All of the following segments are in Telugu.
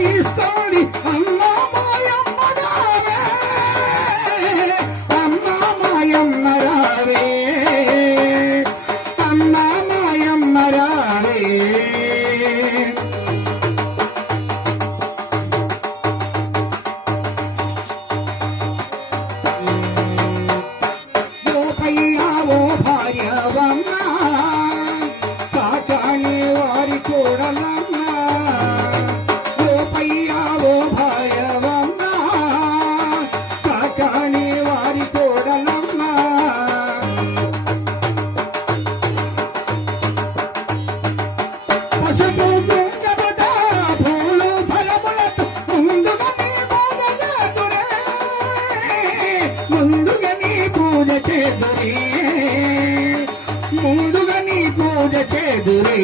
Aí está పూజ చేదురే ముందుగా నీ పూజ చేదురే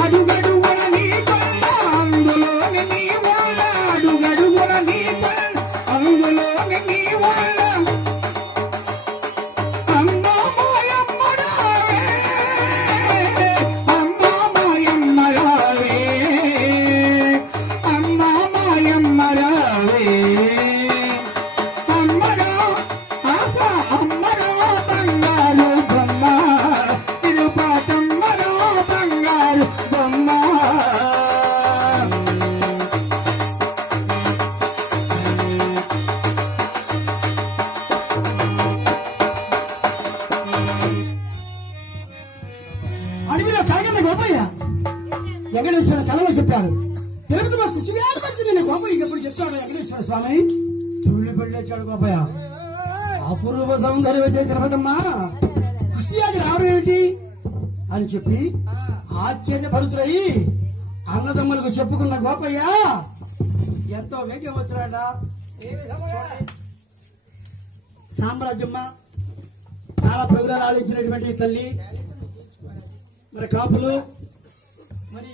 అడుగడుగున నీ కొండ అందులోని నీ వాళ్ళ అడుగడుగున నీ కొండ. గోపయ్య వెంకటేశ్వర కళలో చెప్పాడు. తిరుపతిలో శిశువ్యాధి వచ్చింది గోపయ్య ఎప్పుడు చెప్తాడు వెంకటేశ్వర స్వామి? తుళ్ళు పెళ్ళొచ్చాడు గోపయ్య అపూర్వ సౌందర్యం అయితే తిరుపతమ్మ. కృష్ణయాది రావడం ఏమిటి? అని చెప్పి ఆశ్చర్యపడుతురయి అన్నదమ్ములకు చెప్పుకున్న గోపయ్య ఎంతో వేగం వస్తున్నాడ సామ్రాజ్యమ్మ చాలా ప్రజలు ఆలోచించినటువంటి తల్లి మరి కాపులు మరి